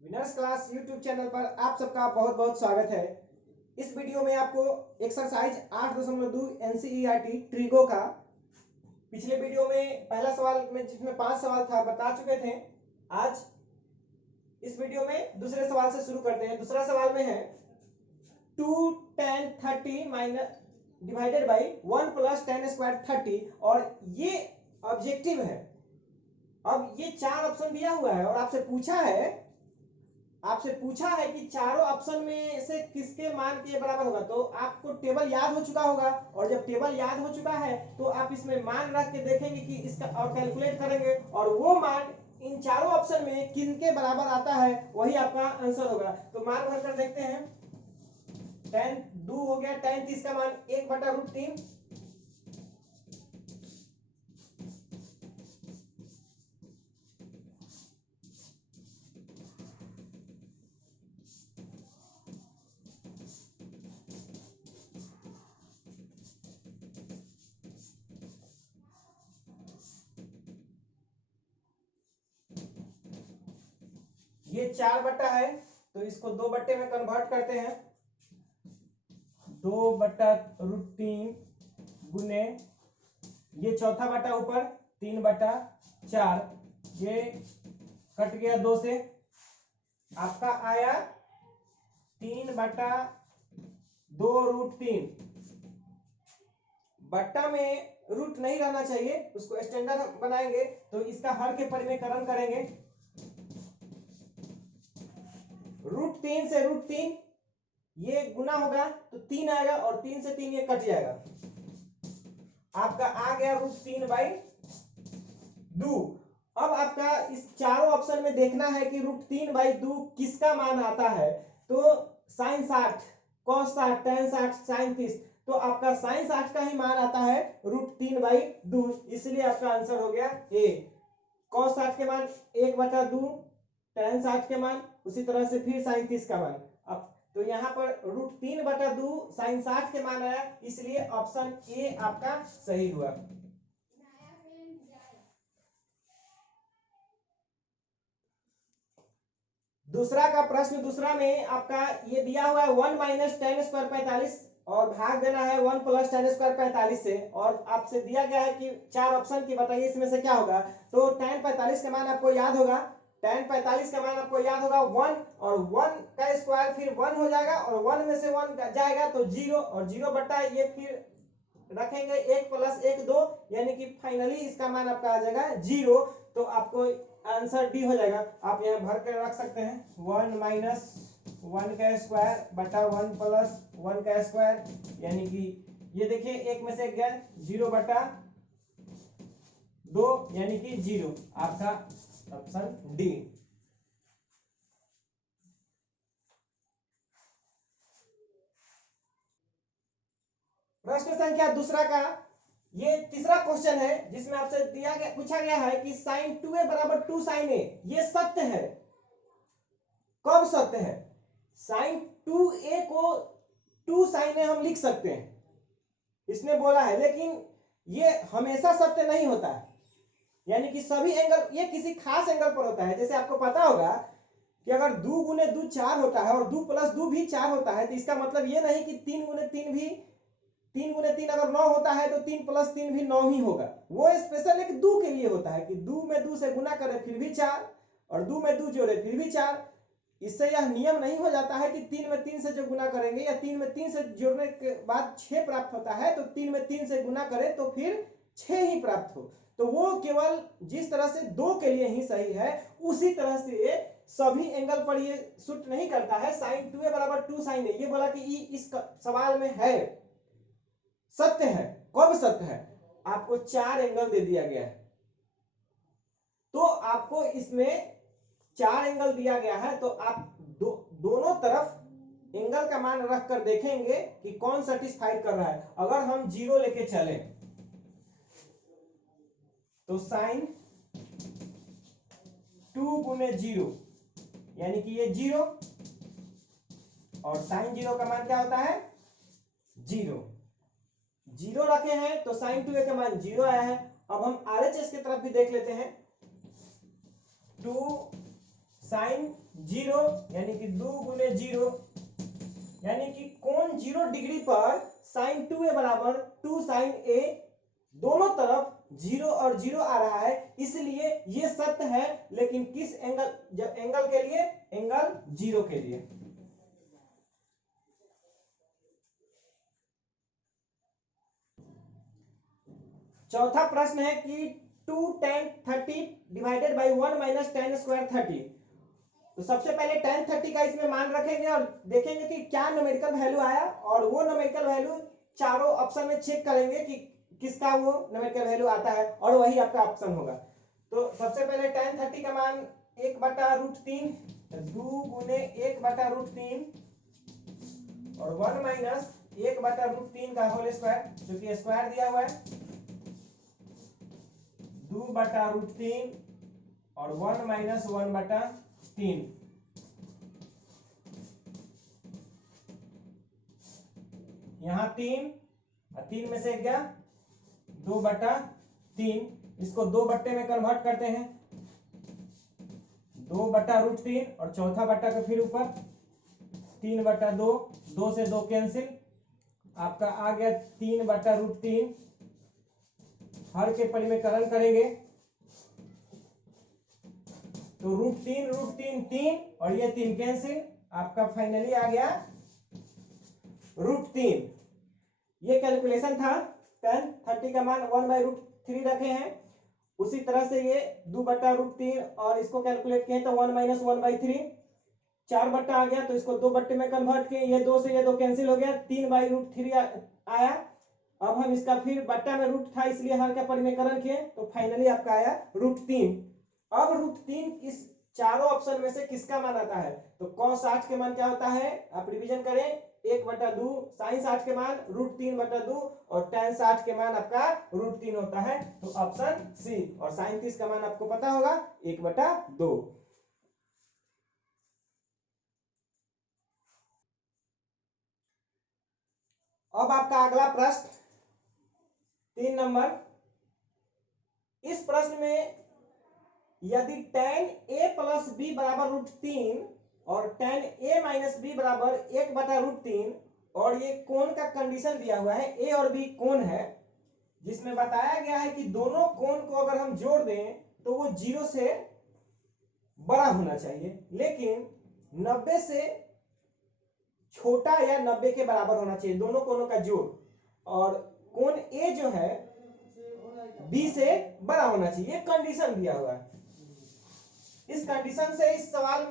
Winners class YouTube channel पर आप सबका बहुत बहुत स्वागत है। इस वीडियो में आपको एक्सरसाइज 8.2 एनसीईआरटी ट्रिगो का पिछले वीडियो में पहला सवाल में जिसमें 5 सवाल था बता चुके थे। आज इस वीडियो में दूसरे सवाल से शुरू करते हैं। दूसरा सवाल में है 2 tan 30 minus divided by 1 plus tan square 30 और ये ऑब्जेक्टिव है। अब ये चार ऑप्शन दिया हुआ है और आपसे पूछा है कि चारों ऑप्शन में से किसके मान के बराबर होगा। तो आपको टेबल याद हो चुका होगा और जब टेबल याद हो चुका है तो आप इसमें मान रख के देखेंगे कि इसका और कैलकुलेट करेंगे और वो मान इन चारों ऑप्शन में किन के बराबर आता है वही आपका आंसर होगा। तो मान भरकर देखते हैं। tan 2 हो गया, tan 30 का मान 1/√3 ये 4 बट्टा है तो इसको 2 बट्टे में कन्वर्ट करते हैं। 2/√3 गुने ये चौथा बटा ऊपर 3/4 ये कट गया 2 से आपका आया 3/2√3। बट्टा में रूट नहीं रहना चाहिए, उसको स्टैंडर्ड बनाएंगे तो इसका हर के परिमेयकरण करेंगे। √3 से √3 ये गुना होगा तो 3 आएगा और 3 से 3 ये कट जाएगा। आपका आ गया √3/2। अब आपका इस चारों ऑप्शन में देखना है कि √3/2 किसका मान आता है। तो sin 60, cos 60, tan 60, sin 30, तो आपका sin 60 का ही मान आता है √3/2, इसलिए आपका आंसर हो गया ए। cos 60 के मान 1/2, tan 60 के मान उसी तरह से फिर sin 30 का मान। अब तो यहाँ पर √3/2 sin 60 के मान आया, इसलिए ऑप्शन ए आपका सही हुआ। दूसरा का प्रश्न दूसरा में आपका ये दिया हुआ है 1 - tan स्क्वायर 45 और भाग देना है 1 + tan स्क्वायर 45 से और आपसे दिया गया है कि चार ऑप्शन की बताइए इसमें से क्या होगा। तो tan 45 का मान आपको याद होगा, tan 45 का मान आपको याद होगा 1 और 1 का स्क्वायर फिर 1 हो जाएगा और 1 में से 1 जाएगा तो 0 और 0 बटा ये फिर रखेंगे 1 + 1 2 यानी कि फाइनली इसका मान आपका आ जाएगा 0। तो आपको आंसर डी हो जाएगा। आप यहाँ भर कर रख सकते हैं 1 - 1 का स्क्वायर बटा 1 + 1 का स्क्वायर यानी कि ये देखिए एक में से गया 0/2 यानी कि 0। आपका ऑप्शन डी। प्रश्न संख्या दूसरा का ये तीसरा क्वेश्चन है जिसमें आपसे पूछा गया है कि sin 2a = 2 sin a ये सत्य है। कब सत्य है? sin 2a को 2 sin a हम लिख सकते हैं, इसने बोला है, लेकिन ये हमेशा सत्य नहीं होता है। यानी कि सभी एंगल ये किसी खास एंगल पर होता है। जैसे आपको पता होगा कि अगर 2 × 2 4 होता है और 2 + 2 भी 4 होता है तो इसका मतलब ये नहीं कि 3 × 3 भी 3 × 3 अगर 9 होता है तो 3 + 3 भी 9 ही होगा। वो स्पेशल एक 2 के लिए होता है कि 2 में 2 से गुना करे फिर भी 4 और 2 में 2 जोड़े फिर भी 4। इससे यह नियम नहीं हो जाता है कि 3 में 3 से जो गुना करेंगे या 3 में 3 से जोड़ने के बाद 6 प्राप्त होता है तो 3 में 3 से गुना करें तो फिर 6 ही प्राप्त हो। तो वो केवल जिस तरह से 2 के लिए ही सही है उसी तरह से सभी एंगल पर ये सूट नहीं करता है। sin 2a = 2 sin a ये बोला कि इस सवाल में है, सत्य है। कब सत्य है? आपको 4 एंगल दे दिया गया है तो आपको इसमें 4 एंगल दिया गया है तो आप दोनों तरफ एंगल का मान रख कर देखेंगे कि कौन सेटिस्फाइड कर रहा है। अगर हम 0 लेके चले तो sin 2 × 0 यानी कि ये 0 और sin 0 का मान क्या होता है 0 रखे हैं तो sin 2a का मान 0 आया है। अब हम RHS की तरफ भी देख लेते हैं। 2 साइन 0 यानी कि 2 गुने 0, यानी कि कोण 0 डिग्री पर साइन 2a बराबर 2 साइन a, दोनों तरफ 0 और 0 आ रहा है, इसलिए ये सत्य है। लेकिन किस एंगल, जब एंगल के लिए, एंगल 0 के लिए। चौथा प्रश्न है कि 2 tan 30 divided by 1 minus tan square 30। तो सबसे पहले tan 30 का इसमें मान रखेंगे और देखेंगे कि क्या न्यूमेरिकल वैल्यू आया, और वो न्यूमेरिकल वैल्यू चारों ऑप्शन में चेक करेंगे कि किसका वो न्यूमेरिकल वैल्यू आता है, और वही आपका ऑप्शन होगा। तो सबसे पहले tan 30 का मान 1/√3, 2 गुने 1/√3 और 1 माइनस 1/√3 का होल स्क्वायर, क्योंकि स्क्वायर दिया हुआ है, 2/√3 और 1 माइनस 1/3। यहां 3 और 3 में से गया 2/3, इसको 2 बट्टे में कन्वर्ट करते हैं, 2/√3 और चौथा बट्टा के फिर ऊपर 3/2, 2 से 2 कैंसिल, आपका आ गया 3/√3। हर के परिमेयकरण करेंगे तो √3 3 और ये 3 कैंसिल, आपका फाइनली आ गया √3। ये कैलकुलेशन था। tan 30 का मान 1/√3 रखे हैं, उसी तरह से ये 2/√3 और इसको कैलकुलेट किए तो 1 माइनस 1/3, 4 बट्टा आ गया, तो इसको 2 बट्टे में कन्वर्ट किए, ये 2 से ये 2 कैंसिल हो गया, 3/√3 आया। अब हम इसका फिर बट्टा में रूट था, इसलिए हर का परिमेयकरण किए, तो फाइनली आपका आया √3। अब √3 इस चारों ऑप्शन में से किसका मान आता है? तो cos 60 के मान क्या होता है, आप रिवीजन करें, 1/2, sin 60 के मान √3/2 और tan 60 के मान आपका √3 होता है, तो ऑप्शन सी। और sin 30 का मान आपको पता होगा 1/2। अब आपका अगला प्रश्न 3 नंबर। इस प्रश्न में यदि tan a प्लस b बराबर √3 और tan a माइनस b बराबर 1/√3 और ये कोण का कंडीशन दिया हुआ है, a और b कोण है, जिसमें बताया गया है कि दोनों कोण को अगर हम जोड़ दें तो वो 0 से बड़ा होना चाहिए, लेकिन 90 से छोटा या 90 के बराबर होना चाहिए, दोनों कोणों का जोड़। और कोण a जो है b से बड़ा होना चाहिए, ये कंडीशन दिया हुआ है। इस कंडीशन से इस सवाल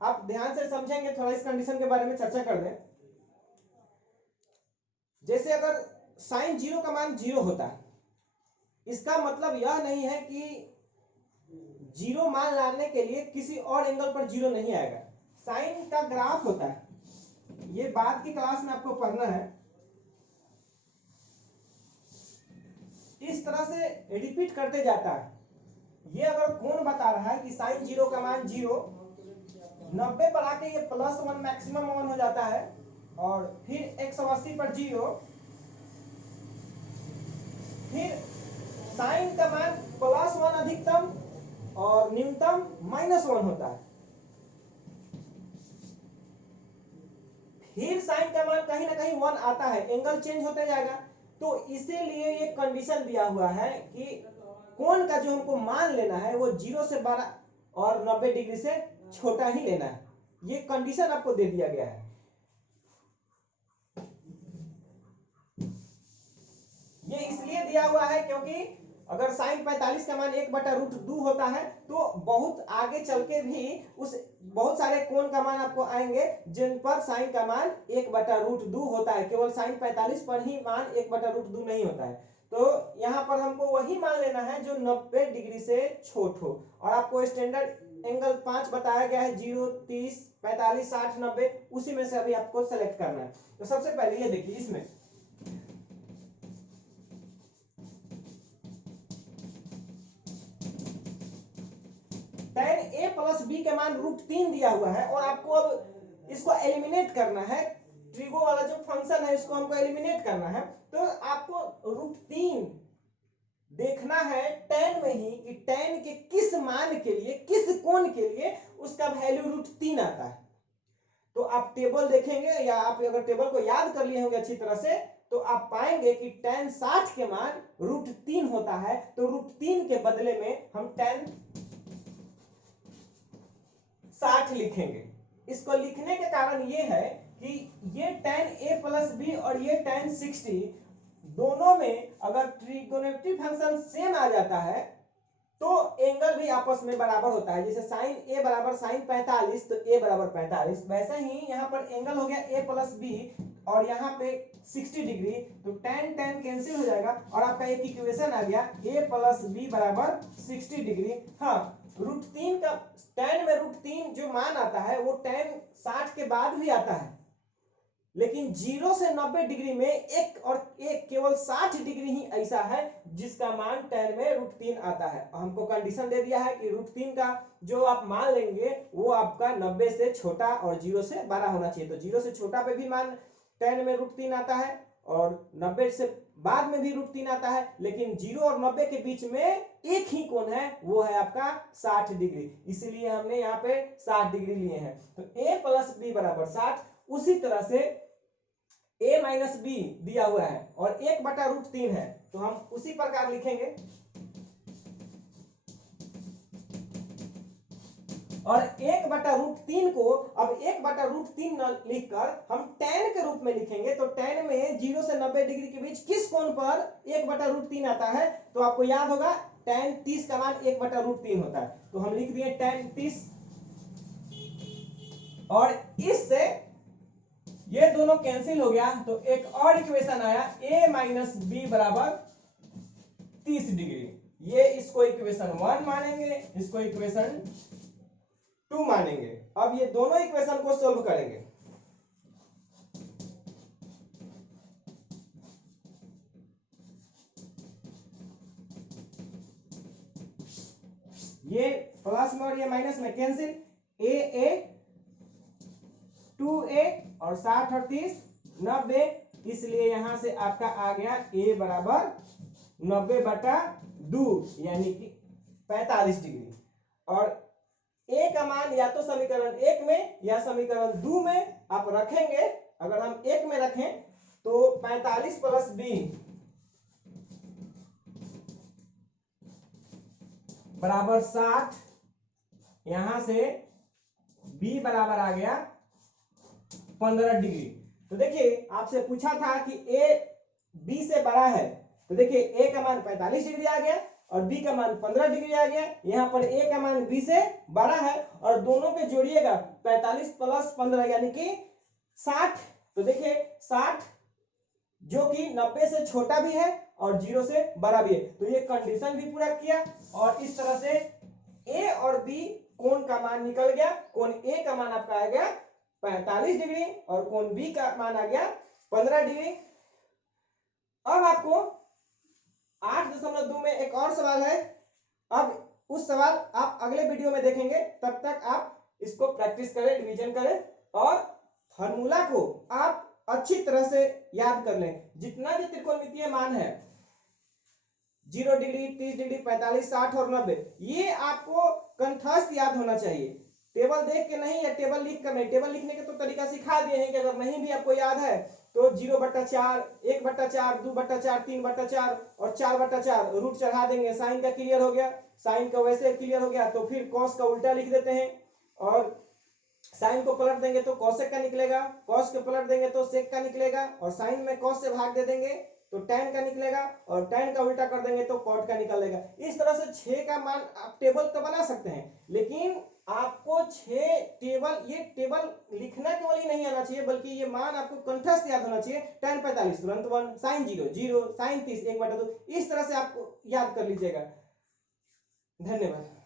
आप ध्यान से समझेंगे, थोड़ा इस कंडीशन के बारे में चर्चा कर लें। जैसे अगर साइन 0 का मान 0 होता है, इसका मतलब यह नहीं है कि 0 मान लाने के लिए किसी और एंगल पर 0 नहीं आएगा। साइन का ग्राफ होता है, ये बाद की क्लास में आपको पढ़ना है, इस तरह से रिपीट करते जाता है। ये अगर कोण बता रहा है कि साइन 0 का मान 0, 90 पर आके ये +1 मैक्सिमम 1 हो जाता है, और फिर 180 पर 0, फिर साइन का मान +1 अधिकतम और न्यूनतम -1 होता है, फिर साइन का मान कहीं ना कहीं 1 आता है, एंगल चेंज होते जाएगा। तो इसीलिए ये कंडीशन दिया हुआ है कि कोण का जो हमको मान लेना है वो 0 से बड़ा और 90 डिग्री से छोटा ही लेना है, ये कंडीशन आपको दे दिया गया है। ये इसलिए दिया हुआ है क्योंकि अगर साइन 45 का मान 1/√2 होता है तो बहुत आगे चल के भी उस बहुत सारे कोण का मान आपको आएंगे जिन पर साइन का मान 1/√2 होता है, केवल साइन 45 पर ही मान 1/√2 नहीं होता है। तो यहाँ पर हमको वही मान लेना है जो 90 डिग्री से छोट हो, और आपको स्टैंडर्ड एंगल 5 बताया गया है, 0, 30, 45, 60, 90, उसी में से अभी आपको सेलेक्ट करना है। तो सबसे पहले ये देखिए, इसमें tan a प्लस b के मान √3 दिया हुआ है, और आपको अब इसको एलिमिनेट करना है, ट्रिगो वाला जो फंक्शन है इसको हमको एलिमिनेट करना है। तो आपको √3 देखना है tan में ही कि tan के किस मान के लिए, किस कोण के लिए उसका वैल्यू √3 आता है। तो आप टेबल देखेंगे या आप अगर टेबल को याद कर लिए होंगे अच्छी तरह से तो आप पाएंगे कि tan 60 के मान √3 होता है। तो √3 के बदले में हम tan 60 लिखेंगे। इसको लिखने के कारण ये है कि ये tan a प्लस बी और ये tan 60 दोनों में अगर ट्रिगोनोमेट्री फंक्शन सेम आ जाता है तो एंगल भी आपस में बराबर होता है। जैसे साइन a बराबर साइन 45 तो a बराबर 45, वैसे ही यहाँ पर एंगल हो गया a प्लस बी और यहाँ पे 60 डिग्री, तो tan tan कैंसिल हो जाएगा और आपका एक इक्वेशन आ गया a प्लस बी बराबर 60 डिग्री। हाँ, √3 का tan में √3 जो मान आता है वो tan 60 के बाद भी आता है, लेकिन 0 से 90 डिग्री में एक केवल 60 डिग्री ही ऐसा है जिसका मान tan में √3 आता है। हमको कंडीशन दे दिया है कि √3 का जो आप मान लेंगे वो आपका 90 से छोटा और 0 से बड़ा होना चाहिए। तो 0 से छोटा पे भी मान tan में √3 आता है और 90 से बाद में भी √3 आता है, लेकिन 0 और 90 के बीच में एक ही कोण है, वो है आपका 60 डिग्री। इसलिए हमने यहाँ पे 60 डिग्री लिए हैं। तो a प्लस बी बराबर 60। उसी तरह से a माइनस बी दिया हुआ है और 1/√3 है, तो हम उसी प्रकार लिखेंगे और 1/√3 को अब 1/√3 न लिखकर हम tan के रूप में लिखेंगे। तो tan में 0 से 90 डिग्री के बीच किस कोण पर 1/√3 आता है, तो आपको याद होगा tan 30 का मान 1/√3 होता है। तो हम लिख दिए tan 30 और इससे ये दोनों कैंसिल हो गया तो एक और इक्वेशन आया a माइनस बी बराबर 30 डिग्री। ये इसको इक्वेशन 1 मानेंगे, इसको इक्वेशन 2 मानेंगे। अब ये दोनों इक्वेशन को सोल्व करेंगे। ये प्लस में और ये माइनस में कैंसिल, a 2a और 60 और 30 90, इसलिए यहां से आपका आ गया a बराबर 90/2 यानी कि 45 डिग्री। और a का मान या तो समीकरण 1 में या समीकरण 2 में आप रखेंगे। अगर हम 1 में रखें तो 45 प्लस b बराबर 60, यहां से b बराबर आ गया 15 डिग्री। तो देखिए आपसे पूछा था कि a b से बड़ा है, तो देखिए a का मान 45 डिग्री आ गया और b का मान 15 डिग्री आ गया। यहाँ पर a का मान b से बड़ा है और दोनों पे जोड़िएगा 45 प्लस 15 यानी कि 60। तो देखिए 60 जो कि 90 से छोटा भी है और 0 से बड़ा भी है, तो ये कंडीशन भी पूरा किया और इस तरह से a और b कोण का मान निकल गया। कोण a का मान आपका आ गया 45 डिग्री और कोण बी का मान आ गया 15 डिग्री। अब आपको 8.2 में एक और सवाल है। अब उस सवाल आप अगले वीडियो में देखेंगे, तब तक आप इसको प्रैक्टिस करें, रिवीजन करें और फार्मूला को आप अच्छी तरह से याद कर लें। जितना भी त्रिकोणमितीय मान है 0 डिग्री 30 डिग्री 45 60 और 90, ये आपको कंठस्थ याद होना चाहिए। टेबल देख के नहीं या टेबल लिख कर नहीं। टेबल लिखने के तो तरीका सिखा दिए हैं कि अगर नहीं भी आपको याद है तो 0/4 1/4 2/4 3/4 और 4/4 रूट चढ़ा देंगे। साइन का क्लियर हो गया, साइन का वैसे क्लियर हो गया तो फिर कॉस का उल्टा लिख देते हैं और साइन को पलट देंगे तो कॉसेक का निकलेगा, कॉस को पलट देंगे तो सेक का निकलेगा और साइन में कॉस से भाग दे देंगे तो tan का निकलेगा और tan का उल्टा कर देंगे तो cot का निकलेगा। इस तरह से 6 का मान आप टेबल तो बना सकते हैं, लेकिन आपको 6 टेबल, ये टेबल लिखना केवल ही नहीं आना चाहिए बल्कि ये मान आपको कंठस्थ याद होना चाहिए। tan 45 तुरंत 1, sin 0 0, sin 30 1/2, इस तरह से आपको याद कर लीजिएगा। धन्यवाद।